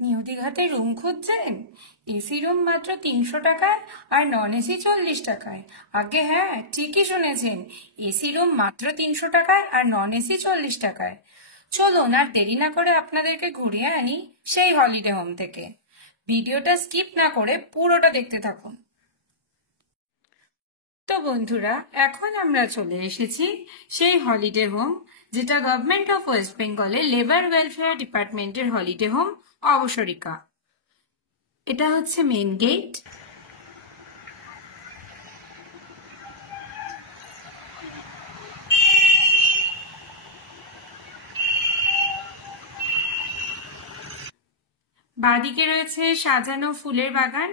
New দীঘাতে room খুঁজছেন? AC room মাত্র 300 টাকায় আর নন এসি 40 টাকায়। আগে হ্যাঁ, ঠিকই শুনেছেন, এসি রুম মাত্র 300 টাকায় আর নন এসি 40 টাকায়। চলুন আর দেরি না করে আপনাদেরকে ঘুরিয়ে আনি সেই হলিডে হোম থেকে। ভিডিওটা স্কিপ না করে পুরোটা দেখতে থাকুন। তো বন্ধুরা, এখন আমরা চলে এসেছি সেই হলিডে হোম, যেটা গভর্নমেন্ট অফ ওয়েস্ট বেঙ্গলের লেবার ওয়েলফেয়ার ডিপার্টমেন্টের হলিডে হোম অবসরিকা। এটা হচ্ছে মেন গেট। বাঁদিকে রয়েছে সাজানো ফুলের বাগান।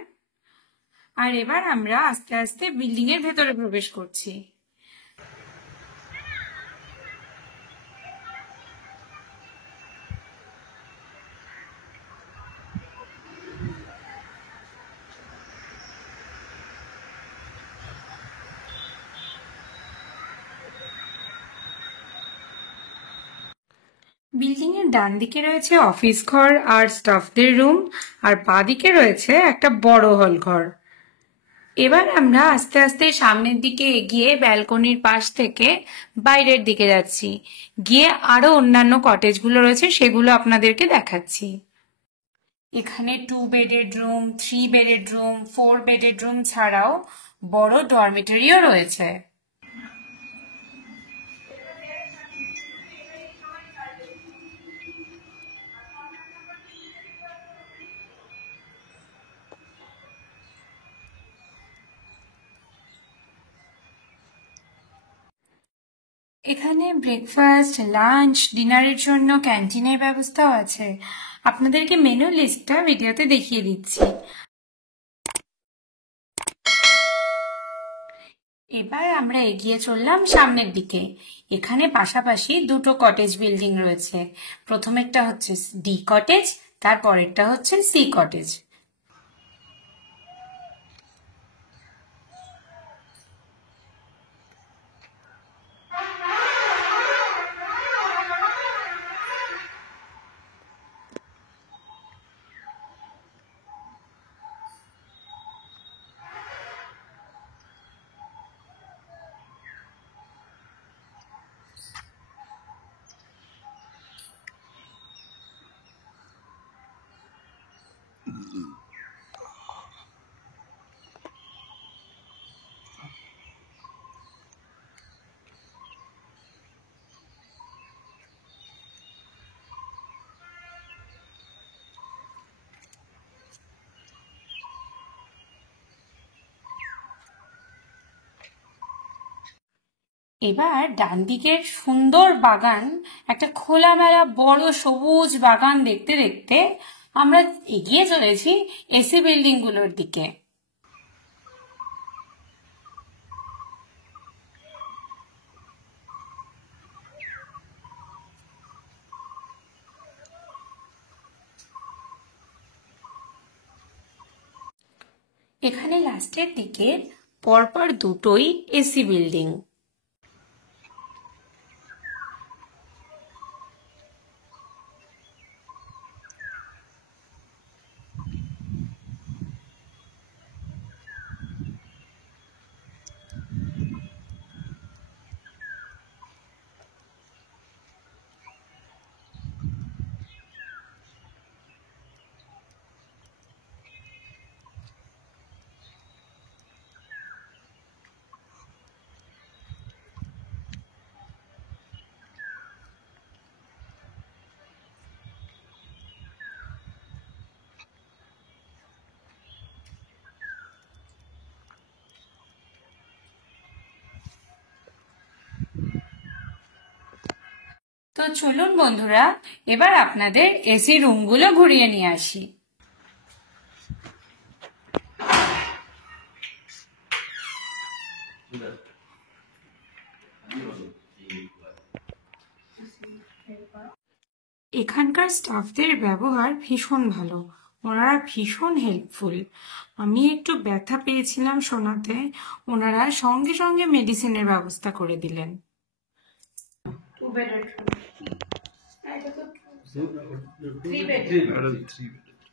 আর এবার আমরা আস্তে আস্তে বিল্ডিং এর ভেতরে প্রবেশ করছি। বিল্ডিং এর ডান দিকে রয়েছে অফিস ঘর আর স্টাফদের রুম, আর বাঁ দিকে রয়েছে একটা বড় হল ঘর। এবার আমরা আস্তে আস্তে সামনের দিকে এগিয়ে ব্যালকনির পাশ থেকে বাইরের দিকে যাচ্ছি, গিয়ে আরো অন্যান্য কটেজগুলো রয়েছে সেগুলো আপনাদেরকে দেখাচ্ছি। এখানে 2 bedded room, 3 bedded room, 4 bedded room ছাড়াও বড় ডরমিটরিও রয়েছে। এখানে ব্রেকফাস্ট, লাঞ্চ, ডিনারের জন্য ক্যান্টিনের ব্যবস্থাও আছে। আপনাদেরকে মেনু লিস্টটা ভিডিওতে দেখিয়ে দিচ্ছি। এবার আমরা এগিয়ে চললাম সামনের দিকে। এখানে পাশাপাশি দুটো কটেজ বিল্ডিং রয়েছে। প্রথমেরটা হচ্ছে ডি কটেজ, তারপরেরটা হচ্ছে সি কটেজ। এবার ডান দিকের সুন্দর বাগান, একটা খোলামেলা বড় সবুজ বাগান দেখতে দেখতে আমরা এগিয়ে চলেছি এসি বিল্ডিং গুলোর দিকে। এখানে লাস্টের দিকে পরপর দুটোই এসি বিল্ডিং। তো চলুন বন্ধুরা, এবার আপনাদের এসি রুমগুলো ঘুরিয়ে নিয়ে আসি। এখানকার স্টাফদের ব্যবহার ভীষণ ভালো, ওনারা ভীষণ হেল্পফুল। আমি একটু ব্যথা পেয়েছিলাম শোনাতে, ওনারা সঙ্গে সঙ্গে মেডিসিনের ব্যবস্থা করে দিলেন। 2 বেডেড রুম, এটা তো 3 বেডেড।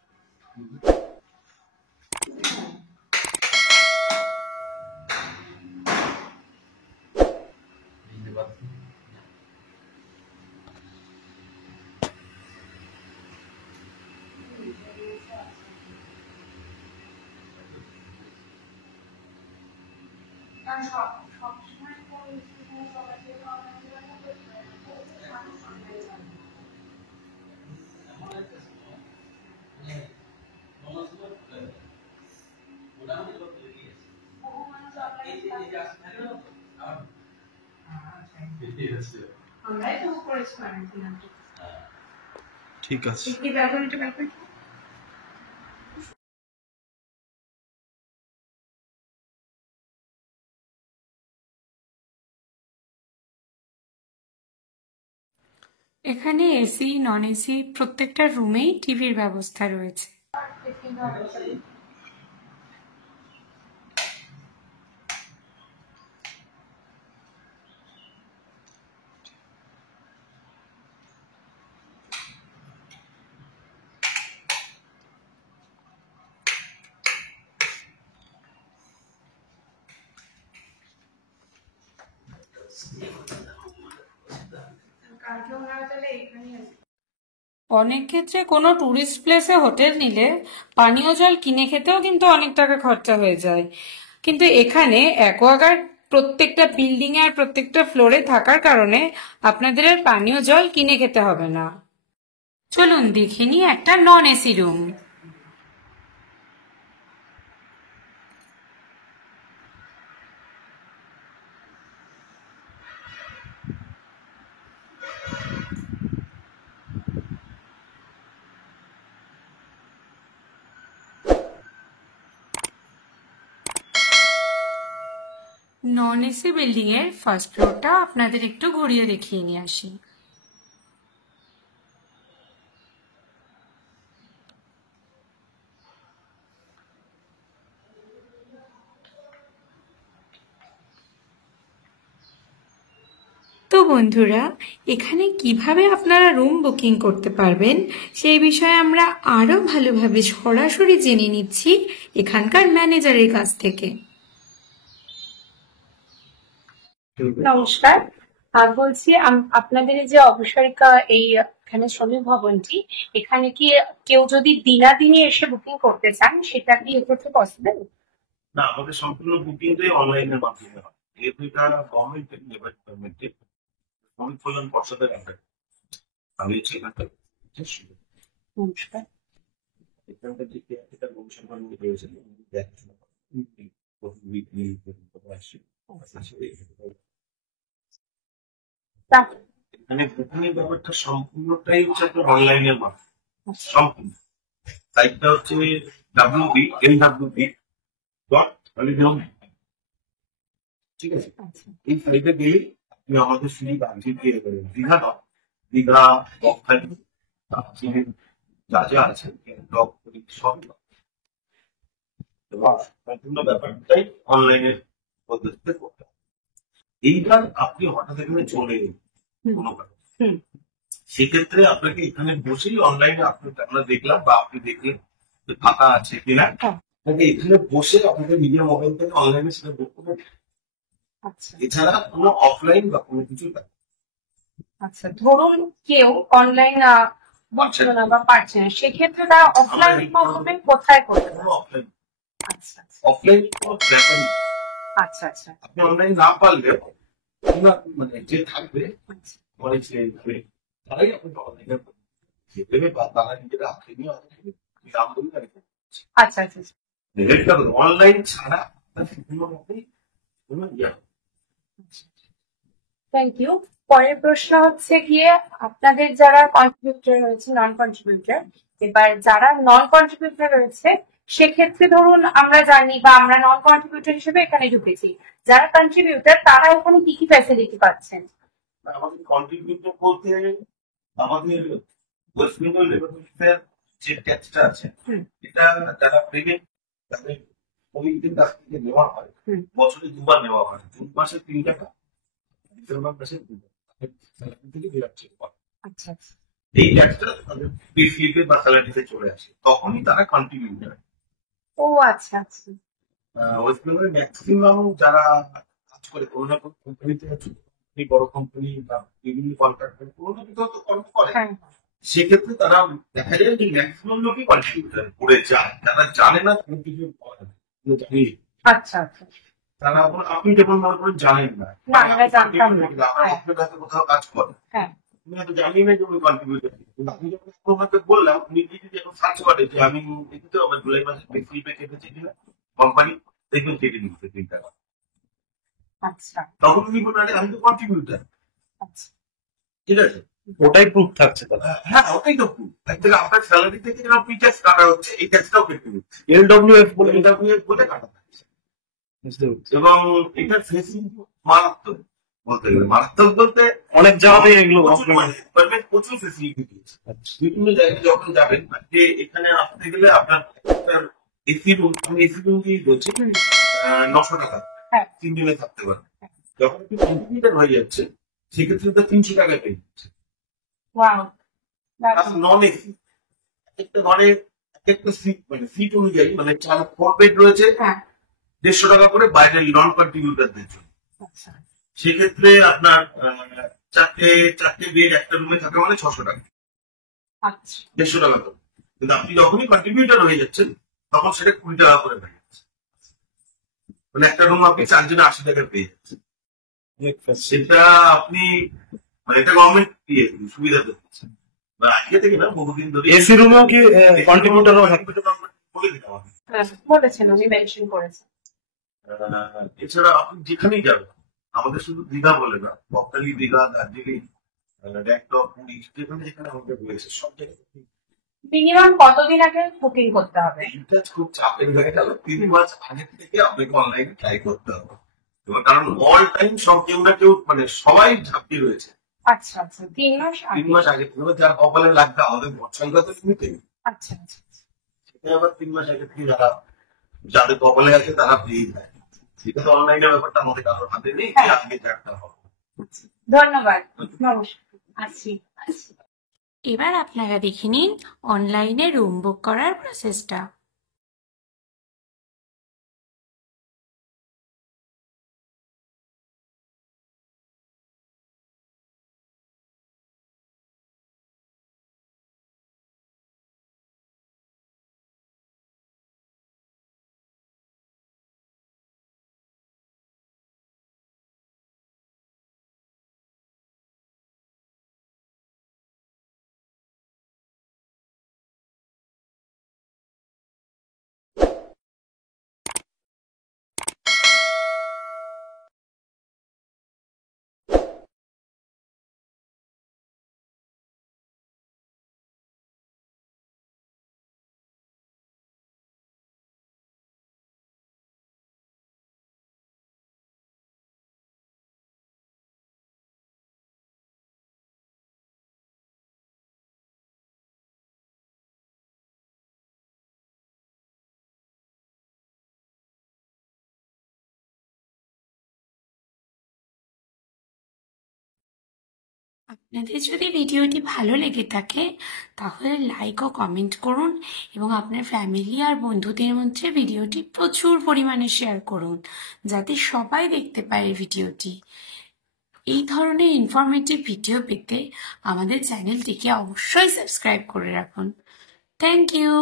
ঠিক আছে। এখানে এসি নন এসি প্রত্যেকটা রুমেই টিভির ব্যবস্থা রয়েছে। অনেক ক্ষেত্রে কোনো টুরিস্ট প্লেসে হোটেল নিলে পানীয় জল কিনে খেতেও কিন্তু অনেক টাকা খরচা হয়ে যায়, কিন্তু এখানে অ্যাকোয়াগার্ড প্রত্যেকটা বিল্ডিং এর প্রত্যেকটা ফ্লোরে থাকার কারণে আপনাদের আর পানীয় জল কিনে খেতে হবে না। চলুন দেখিনি একটা non AC room. Non AC building এর ফার্স্ট ফ্লোরটা আপনাদের একটু ঘুরিয়ে দেখিয়ে নিয়ে আসি। তো বন্ধুরা, এখানে কিভাবে আপনারা রুম বুকিং করতে পারবেন সেই বিষয়ে আমরা আরো ভালোভাবে সরাসরি জেনে নিচ্ছি এখানকার ম্যানেজারের কাছ থেকে। নমস্কার, বলছি আপনাদের এই যে অবসরিকা এই এখানে শ্রমিক ভবনটি, এখানে কি কেউ যদি দিনাদিনে এসে বুকিং করতে চান সেটা কি এক্ষেত্রে পসিবল? না, আমাদের সম্পূর্ণ বুকিংটাই অনলাইনের মাধ্যমে হয়। যেহেতু এটা গভর্নমেন্ট লেবার পারমিটেড, শ্রমিক কল্যাণ পর্ষদের আন্ডারে আমি সেখানটা। নমস্কার। এখানকার যে এটা গবেষণা রয়েছে দেখাশোনা এখানে বুকিং এর ব্যাপারটা সম্পূর্ণটাই হচ্ছে আপনার অনলাইনের মাধ্যমে সম্পূর্ণ। সাইটটা হচ্ছে www.lwb.holiday.com, ঠিক আছে? এই সাইটে গেলে আপনি আমাদের শুধু দীঘা নয়, দীঘা বকখালি যা যা আছে সব সম্পূর্ণ ব্যাপারটাই অনলাইনের পদ্ধতিতে করতে হবে। এইবার আপনি হঠাৎ এখানে চলে এলেন কোনো কারণে, সেক্ষেত্রে আপনাকে এখানে বসেই অনলাইনে আমরা দেখলাম বা আপনি দেখলেন যে ফাঁকা আছে কিনা, আপনাকে এখানে বসে আপনাদের নিজের মোবাইল থেকে অনলাইনে সেটা বুক করতে হবে। এছাড়া কোনো অফলাইন বা কোনো কিছু। আচ্ছা, ধরুন কেউ অনলাইন বুঝছে না বা পারছে না, সেক্ষেত্রে তারা অফলাইন মাধ্যমে কোথায় করতে পারে? অফলাইন। আচ্ছা, অফলাইন কোনো ব্যাপারই। আচ্ছা আচ্ছা, আপনি অনলাইন না পারলে মানে যে থাকবে মানে তারাই আপনি অনলাইনে দেবে বা তারা নিজেরা হাতে নিয়ে দাম বলবে। আচ্ছা আচ্ছা, অনলাইন ছাড়া কোনো থ্যাংক ইউ। পরের প্রশ্ন হচ্ছে গিয়ে আপনাদের যারা কন্ট্রিবিউটর রয়েছে, নন কন্ট্রিবিউটর, এবার যারা নন কন্ট্রিবিউটর রয়েছে সেক্ষেত্রে ধরুন আমরা জানি বা আমরা নন কন্ট্রিবিউটর হিসেবে এখানে ঢুকেছি, যারা কন্ট্রিবিউটর তারা এখানে কি কি ফ্যাসিলিটি পাচ্ছেন? আমাদের কন্ট্রিবিউটর বলতে আমাদের ওয়েস্ট বেঙ্গল লেবার পুলিশের যে ট্যাক্সটা আছে এটা যারা পেমেন্ট তাদের কমিটির কাছ থেকে নেওয়া হয়, বছরে দুবার নেওয়া হয়। জুন মাসে 3 টাকা, ডিসেম্বর মাসে 2 টাকা থেকে দেওয়া। আচ্ছা, এই ট্যাক্সটা তাদের পে স্লিপে বা স্যালারিতে চলে আসে, তখনই তারা কন্ট্রিবিউট করে। ও আচ্ছা আচ্ছা। ওয়েস্ট বেঙ্গলে ম্যাক্সিমাম যারা কাজ করে কোনো না কোনো কোম্পানিতে আছে, বড় কোম্পানি বা বিভিন্ন কন্ট্রাক্টর কোনো না কোথাও তো কর্ম করে, হ্যাঁ সেক্ষেত্রে তারা দেখা যায় যে ম্যাক্সিমাম লোকই কন্ট্রিবিউটার করে যায়, তারা জানে না কোনো কিছু করে না, কিন্তু জানি আচ্ছা আচ্ছা। তারা আপনি যেমন মনে করেন জানেন না, না আমরা জানতাম না। আপনার হ্যাঁ আপনার কাছে কোথাও কাজ করে, হ্যাঁ আমি হয়তো জানি না যে উনি কন্ট্রিবিউটার, কিন্তু আপনি যখন ওনাকে বললাম, উনি যদি এখন সার্চ করে যে আমি দেখতে আমার জুলাই মাসে স্লিপে কেটেছে কিনা কোম্পানি, দেখবেন কেটে নিচ্ছে 3 টাকা, আচ্ছা তখন উনি বললেন আরে আমি তো কন্ট্রিবিউটার, আচ্ছা। ঠিক আছে। ওটাই প্রুফ থাকছে তাহলে। হ্যাঁ ওটাই তো proof। একদিকে আপনার স্যালারি থেকে যেরকম ট্যাক্স কাটা হচ্ছে, এই ট্যাক্সটাও কেটে নিচ্ছে, LWF বলে ইন্টারভিউ বলে কাটা থাকছে। বুঝতে পারছি। এবং এটার ফেসিং মারাত্মক, বলতে গেলে মারাত্মক বলতে অনেক জায়গাতেই এগুলো প্রচুর ফেসিলিটি দিয়েছে। আচ্ছা। বিভিন্ন জায়গায় যখন যাবেন, যে এখানে আসতে গেলে আপনার এসি রুম, আমি এসি রুম দিয়ে বলছি 900 টাকা হ্যাঁ 3 দিনে থাকতে পারবেন। যখন একটু কন্টিনিউটার হয়ে যাচ্ছে, সেক্ষেত্রে তো 300 টাকা পেয়ে যাচ্ছে। ওয়াও নন এসি একটা ঘরে একটা সিট, মানে সিট অনুযায়ী, মানে 4 বেড রয়েছে, হ্যাঁ 150 টাকা করে বাইরের নন কন্ট্রিবিউটারদের জন্য। আচ্ছা সেক্ষেত্রে আপনার চারটে বেড একটা রুমে থাকে মানে 600 টাকা, আচ্ছা 150 টাকা করে। কিন্তু আপনি যখনই কন্ট্রিবিউটার হয়ে যাচ্ছেন, তখন সেটা 20 টাকা করে হয়ে যাচ্ছে, মানে একটা রুম আপনি 4 জনে 80 টাকা পেয়ে যাচ্ছেন। অনেক facility। সেটা আপনি, মানে এটা গভর্নমেন্ট সুবিধা দিচ্ছে, আজকে থেকে না, বহুদিন ধরে এসি রুমেও কি কন্ট্রিবিউটারও থাকে? বলে দিলাম আমি। বলেছেন উনি মেনশন করেছেন। এছাড়া আপনি যেখানেই যাবেন, আমাদের শুধু দীঘা বলে না, বকখালি, দীঘা, দার্জিলিং, গ্যাংটক, পুরী, যেখানে যেখানে আমাদের রয়েছে সব জায়গায় মিনিমাম কতদিন আগে বুকিং করতে হবে? এইটা খুব চাপের হয়ে গেল। 3 মাস আগে থেকে আপনাকে অনলাইনে ট্রাই করতে হবে, কারণ অল টাইম সব কেউ না কেউ, মানে সবাই ঝাঁপিয়ে রয়েছে। আচ্ছা আচ্ছা 3 মাস 3 আগে। মাস আগে থেকে, যার কপালে লাগবে, আমাদের সংখ্যা তো সীমিত, আচ্ছা আচ্ছা সেটা আবার 3 মাস আগে থেকে যাদের কপালে আছে তারা পেয়ে যায়। সেটা তো অনলাইনের ব্যাপারটা আমাদের কারোর হাতে নেই যে আজকে চারটা হবে। ধন্যবাদ, নমস্কার, আসছি আসছি। এবার আপনারা দেখে নিন অনলাইনে রুম বুক করার প্রসেসটা। আপনাদের যদি ভিডিওটি ভালো লেগে থাকে তাহলে লাইক ও কমেন্ট করুন এবং আপনার ফ্যামিলি আর বন্ধুদের মধ্যে ভিডিওটি প্রচুর পরিমাণে শেয়ার করুন, যাতে সবাই দেখতে পায় এই ভিডিওটি। এই ধরনের ইনফরমেটিভ ভিডিও পেতে আমাদের চ্যানেলটিকে অবশ্যই সাবস্ক্রাইব করে রাখুন। Thank you.